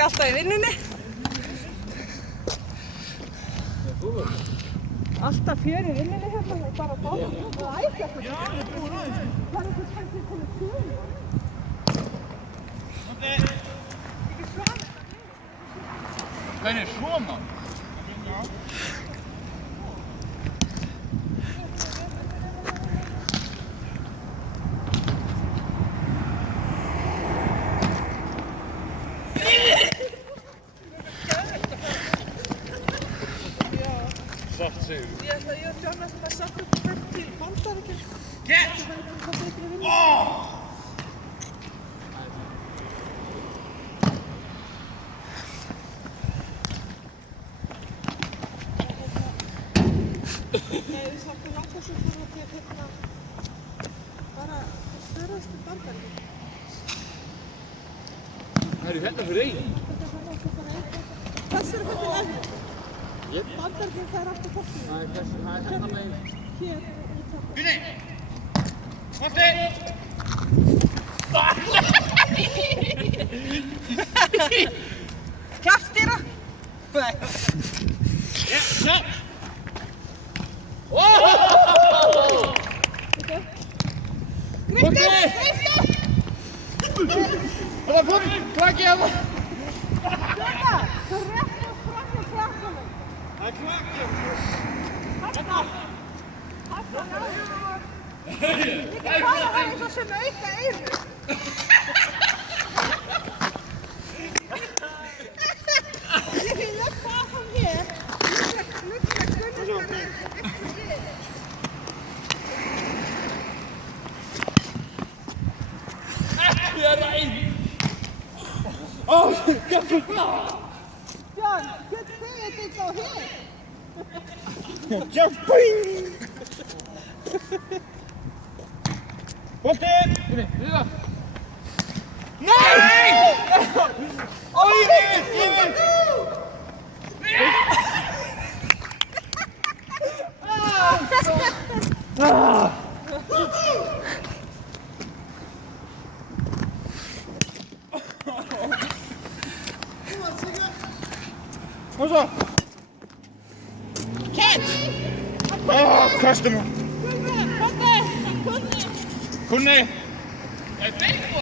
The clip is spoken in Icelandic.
fjörið alltaf í vinnunni. Alltaf fjörið í vinnunni hérna og bara báða. Það er ægætt. Já, ég er búin að þessu. Það er eitthvað sem komið fjörið. Ekki svona. Hvernig er svona? Já. Satt sigur. Ég ætla að tjána sem að satt upp fætt til Bandaríkjanna. Get! Åh! Nei, við sattum langar svo fyrir að hérna bara störðast í Bandaríkjanna. Það eru hérna fyrir eigin. Þetta er bara okkur bara eitthvað. Þessi eru fyrir efri. Bandaríkinn það er aftur fólkinu. Það er hérna megin. Hér og það. Vinni! Kosti! Kjaftýra? Nei. Ja, ja! Griftu! Það var full klakki hérna! Þetta! Það réttum fram hjá klakkanum. Það er klakki! Hætta! Hætta náður! Ég kan fara það eins og sem auka eyru. Ég vil lögfa af hann hér. Lukka gunnustan er ekki við. Ekki er reyn! Åh, gafur! Björn, getur þið þetta á hér? Jumping! Kosti! Vinni, viða! Nei! Oj, yfir! Kom så! Kent! Kastum! Kunni! Kunni!